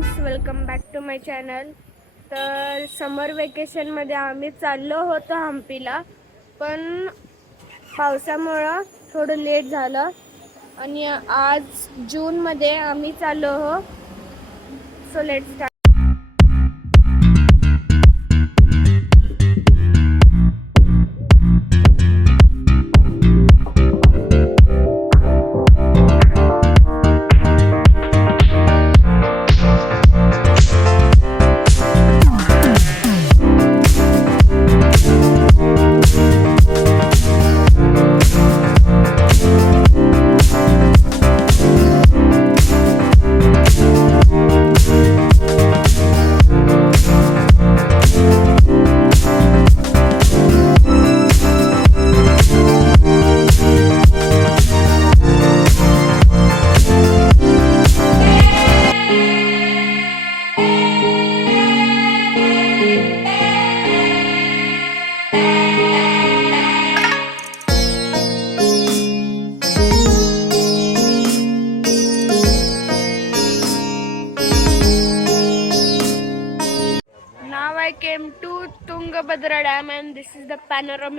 Friends, welcome back to my channel. तर summer वेकेशनमध्ये आम्ही चाललो होतो हम्पीला, पण पावसामुळं थोडं लेट झालं आणि आज जूनमध्ये आम्ही चाललो हो. So let's start. Now I came to Tungabhadra Dam and this is the panoramic.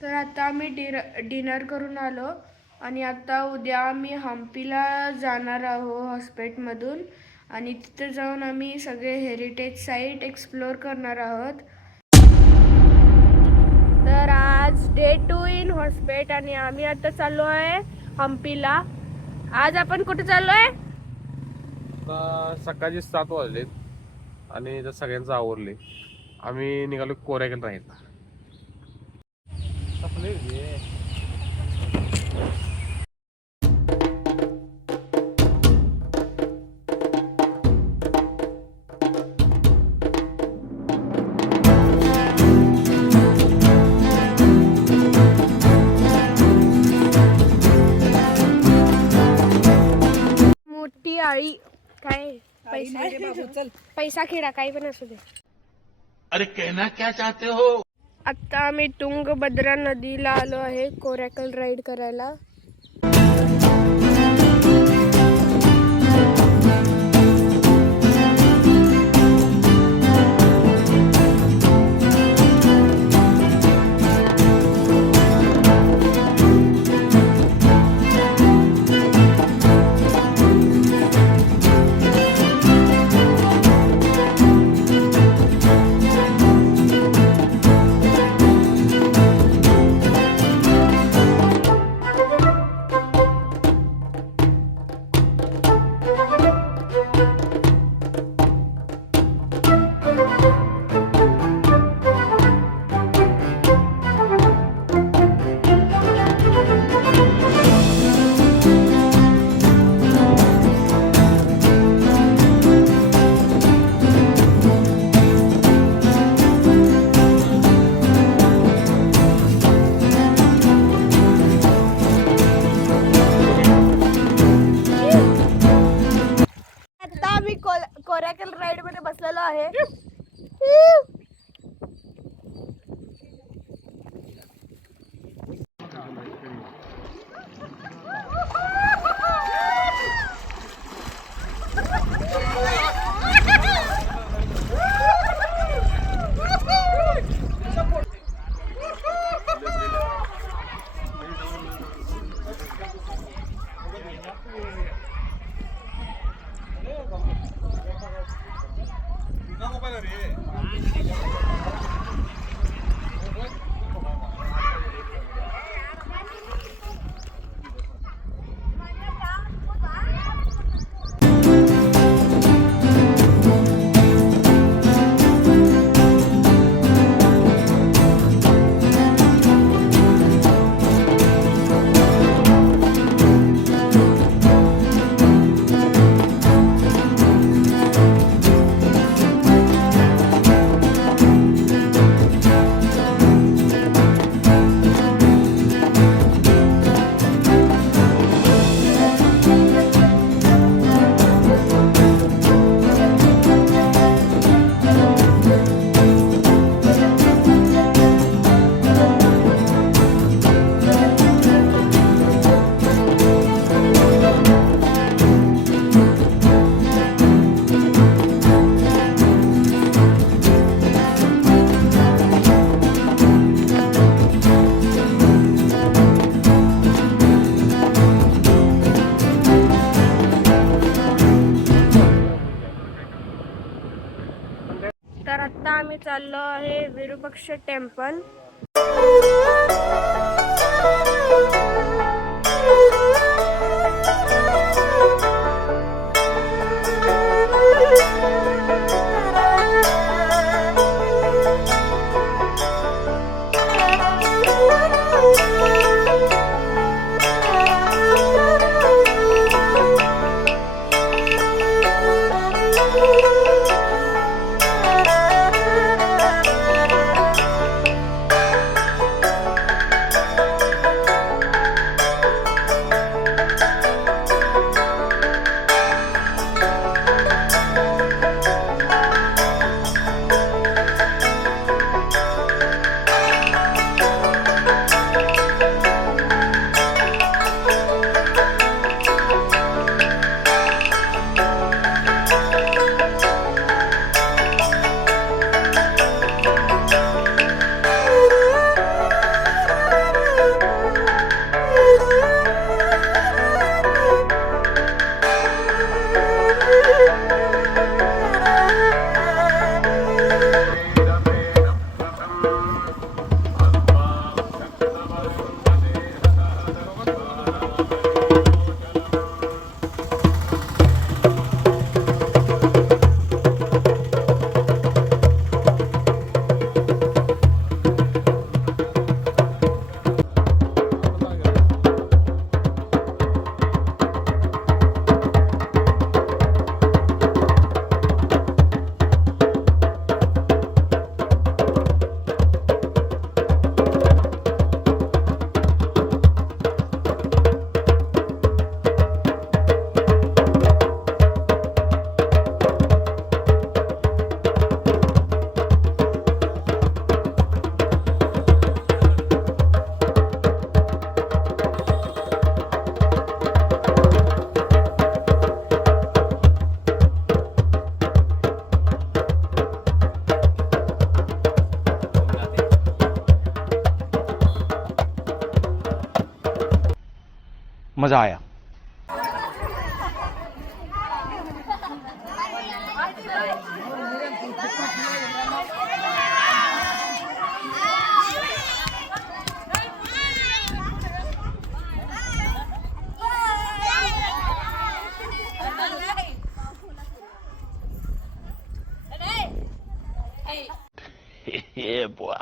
तर आता आम्ही डिनर करून आलो आणि आता उद्या आम्ही हम्पीला जाणार आहोत हॉस्पेटमधून आणि तिथे जाऊन आम्ही सगळे हेरिटेज साईट एक्सप्लोअर करणार आहोत. तर आज डे 2 इन हॉस्पेट आणि आम्ही आता चाललो आहे हम्पीला. आज आपण कुठे चाललोय? सकाळचे 7 वाजलेत आणि जर सगळ्यांचं आवरले आम्ही निघालो कोऱ्याकडे राहायला. मोठी आळी काय पैसा खेळा काही पण असू दे. अरे कहना क्या चाहते हो? आता आम्ही तुंगभद्रा नदीला आलो आहे कोरॅकल राईड करायला. कोरॅकल राईड मध्ये बसलेलो आहे. तर आता आम्ही चाललो आहे विरूपाक्ष टेम्पल. मजा आया. Yeah, boy.